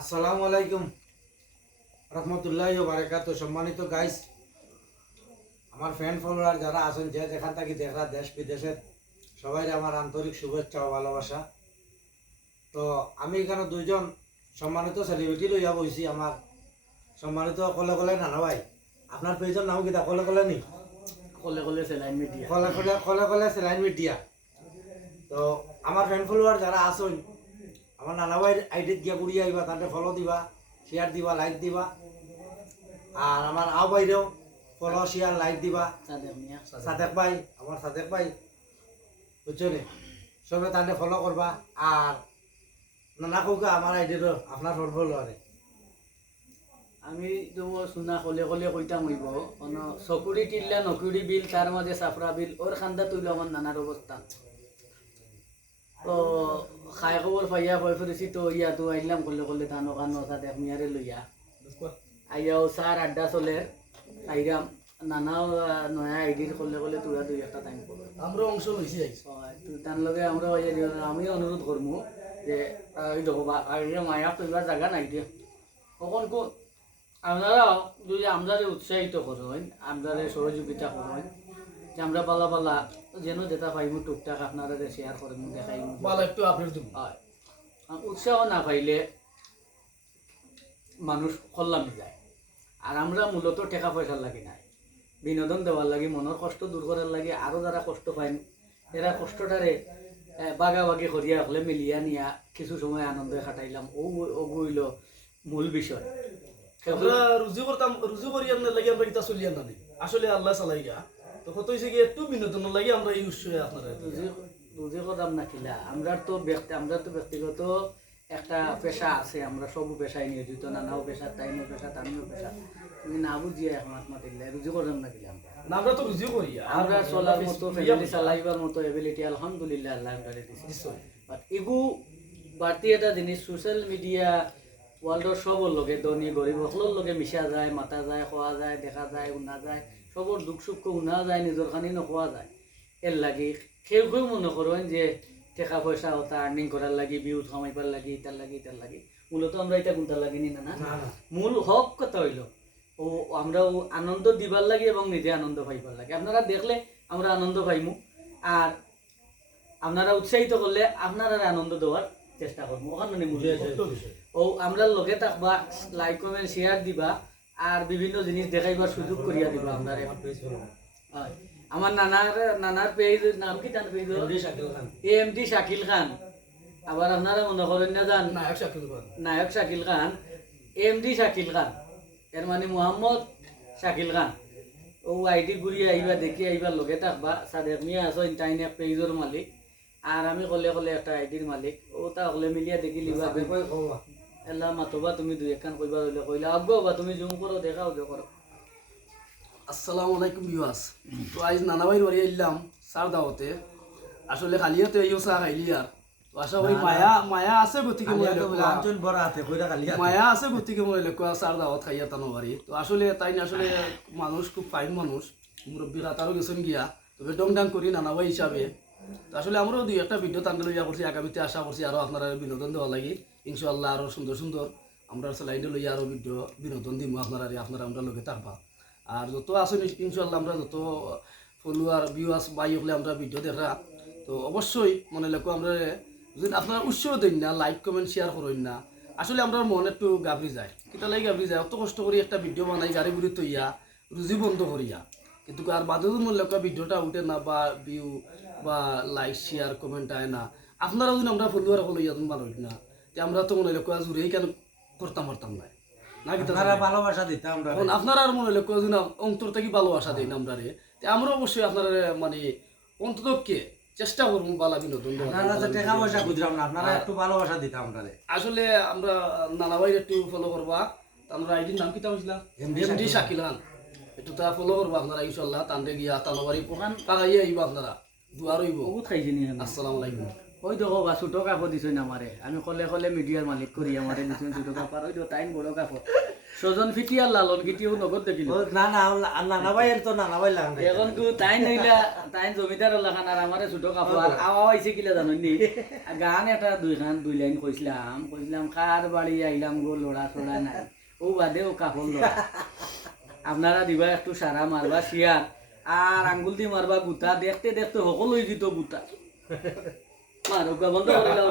আসসালামু আলাইকুম রহমতুল্লাহি ওয়া বারাকাতুহু। সম্মানিত গাইস, আমার ফ্যান ফলোয়ার যারা আছেন, যে যেখান থেকে দেখা দেশ বিদেশের সবাই আমার আন্তরিক শুভেচ্ছা ও ভালোবাসা। তো আমি এখানে দুইজন সম্মানিত সেলিব্রিটি লইয়া বইছি। আমার সম্মানিত কলে কলে নানা ভাই, আপনার পেজের নাম কিতা? কলে কলে নি কলে কলে সেলাইন মিডিয়া। কলে কলে কলে কলে সেলাইন মিডিয়া। তো আমার ফ্যান ফলোয়ার যারা আছেন, আমার নানা ভাইয়ের আইডিত গিয়া ঘুরিয়ে আইবা, তাদের ফলো দিবা, শেয়ার দিবা, লাইক দিবা। আর আমার আও বাইরেও ফলো শেয়ার লাইক দিবা। সাদেক ভাই, আমার সাদেক ভাই, বুঝছো নি, সবে তাদের ফলো করবা। আর নানা কৌকা আমার আইডিরও আপনার ফলো আরে আমি তো শুনা কলে কলে কইতাম হইব চকুরি টিল্লা নকুরি বিল, তার মাঝে সাফরা বিল, ওর খান্দা তুইল আমার নানার অবস্থান। তো খাই খবর পাইয়া ভয় ফেরেছি, তো ইয়া তো আইলাম কলে কলে ধান কানো সাদেক মিয়ারে লইয়া আইয়াও সার আড্ডা চলের আইরাম নানাও নয়া আইডির কলে কলে তোরা দুই একটা টাইম করো। আমরা অংশ লইছি তুই তার লগে আমরা আমি অনুরোধ করবো যে ওই দেখো মায়া কইবার জায়গা নাই দিয়ে কখন কোন আপনারা যদি আমরা উৎসাহিত করেন, আমরা সহযোগিতা করেন, যে আমরা পালা পালা যেন যেটা পাইমু টুকটাক আপনারা শেয়ার করেন, দেখাই ভালো একটু আপডেট দিব। হয় উৎসাহ না পাইলে মানুষ কল্যাণে যায়। আর আমরা মূলত টাকা পয়সার লাগি নাই, বিনোদন দেওয়ার লাগি, মনের কষ্ট দূর করার লাগি। আরও যারা কষ্ট পায় এরা কষ্টটারে বাগাবাগি করিয়া হলে মিলিয়া নিয়া কিছু সময় আনন্দে খাটাইলাম, ও হইল মূল বিষয়। আমরা রুজু করতাম, রুজু করি আপনার লাগে আমরা কিতা চলি আনা নেই, আসলে আল্লাহ চালাইগা। তো কত হয়েছে কি একটু বিনোদন লাগে আমরা এই উৎসবে আপনারা রুজি করতাম না কিলা। আমরা তো ব্যক্তিগত একটা পেশা আছে, আমরা সব পেশায় নিয়োজিত। নানাও পেশা, তাইনও পেশা, তামিও পেশা। তুমি না বুঝিয়ে এখন আত্মাতে রুজি করতাম না কিলা। আমরা তো রুজু করি, আমরা চলার মতো, ফ্যামিলি চালাইবার মতো এবিলিটি আলহামদুলিল্লাহ আল্লাহ দিছে। বাট এগু বাড়তি এটা জিনিস সোশ্যাল মিডিয়া ওয়ার্ল্ডর সবর লগে, ধনী গরিব সকলের লগে মিশা যায়, মাতা যায়, খোয়া যায়, দেখা যায়, শুনা যায়, সবর দুঃখ সুখ শুনা যায়, নিজের খানি নোখোয়া যায়। এর লাগি কেউ কেউ মনে করেন যে টাকা পয়সা ওটা আর্নিং করার লাগি, ভিউজ কামাইবার লাগি, ইটার লাগি। মূলত আমরা এটা কোনটার লাগি নি না, মূল হক কথা হইল ও আমরা আনন্দ দিবার লাগে এবং নিজে আনন্দ পাইবার লাগে। আপনারা দেখলে আমরা আনন্দ পাইমু, আর আপনারা উৎসাহিত করলে আপনারা আনন্দ দেওয়ার চেষ্টা করবো। ওখানে ও আমরা লগে থাকবা, লাইক কমেন্ট শেয়ার দিবা, আর বিভিন্ন জিনিস দেখাইবার সুযোগ করিয়া দিবা। আপনার আমার নানার পেজ নাম কি? তার পেজ এমডি শাকিল খান। আবার আপনারা মনে করেন না জান নায়ক শাকিল খান, এমডি শাকিল খান, এর মানে মোহাম্মদ শাকিল খান। ও আইডি ঘুরিয়ে আইবা, দেখি আইবা, লগে থাকবা। সাদেক মিয়া আছো ইন্টারনেট পেজের মালিক, আর আমি কলে কলে একটা আইডির মালিক। ও তা হলে মিলিয়া দেখি লিবা এলা মাতবা, তুমি দুই একখান কইবা হইলে কইলা আগ্গো বা তুমি জুম করো, দেখাও যে করো। আসসালামু আলাইকুম ভিউয়ার্স। তো আজ নানা ভাইয়ের বাড়ি আইলাম চার দাওয়াতে। আসলে খালিও তো এইও চা খাইলি আর তো আশা করি মায়া আছে গতিকে মায়া আছে গতিকে মই লেখা চার দাওয়াত খাইয়া তানো বাড়ি। তো আসলে তাই আসলে মানুষ খুব ফাইন মানুষ, মুরব্বী রাতারও গেছেন গিয়া, তবে ডং ডাং করি নানা ভাই হিসাবে। তো আসলে আমরাও দুই একটা ভিডিও টান লইয়া করছি, আগামীতে আশা করছি আরও আপনারা বিনোদন দেওয়া লাগি। ইনশাআল্লাহ আরও সুন্দর সুন্দর আমরা লাইনে লইয়া আরও ভিডিও বিনোদন দিব আপনারা আমরা লগে থাকবা। আর যত আসুন ইনশাআল্লাহ আমরা যত ফলোয়ার ভিউয়ার্স বাই হলে আমরা ভিডিও দেখা, তো অবশ্যই মনে লেখো আমরা যদি আপনারা উৎসাহ দেন না, লাইক কমেন্ট শেয়ার করেন না, আসলে আমরা মন একটু গাবরি যায়। কিতা লাগে গাবরি যায়? অত কষ্ট করি একটা ভিডিও বানাই, গাড়ি গুড়ি তৈয়া, রুজি বন্ধ করিয়া, কিন্তু আর বাদে মনে লেখা ভিডিওটা উঠে না, বা ভিউ বা লাইক শেয়ার কমেন্ট আয় না, আপনারা যদি আমরা ফলোয়ার লইয়া ভালো না, আমরা তো মনে লেখা জুড়েই কেন করতাম পারতাম না। ভালোবাসা দিতাম আপনারা আর মনে হলো কদিন অন্তর থেকে ভালোবাসা দিন আমরা রে, আমরা অবশ্যই আপনারা মানে অন্ততকে চেষ্টা করবো বালা বিনোদন। টাকা পয়সা বুঝলাম না, আপনারা একটু ভালোবাসা দিতাম আমরা। আসলে আমরা নানা ভাইয়ের একটু ফলো করবা। আমরা আইডির নাম কিতা হয়েছিল? এমডি শাকিল খান। একটু তা ফলো করবা আপনারা ইনশাআল্লাহ। টানতে গিয়া তানোবাড়ি পোকান পাকাইয়া আইবা আপনারা, দুয়ার হইব। আসসালামু আলাইকুম। ওই দেখো বা ছোটো কাপড় দিছেন আমারে, আমি কলে কলে মিডিয়ার মালিক করি আমারে দিছেন ছোটো কাপড়, ওই তো টাইম বড় কাপড়। সজন ফিটি আর লালন গিটিও নগদ দেখিল ও না না নানা ভাইয়ের তো নানা ভাই লাগান এখন কু তাই নইলা তাই জমিদার লাখান আর আমারে ছোট কাপড় আর আওয়া হয়েছে কিলা জানো নি গান এটা দুই লাইন কইছিলাম কার বাড়ি আইলাম গো লড়া ছড়া নাই ও বাদে ও কাপড় লড়া আপনারা দিবা একটু সারা মারবা শিয়ার আর আঙ্গুল দি মারবা গুতা দেখতে দেখতে সকল হয়ে যেত গুতা মারো বন্ধ করে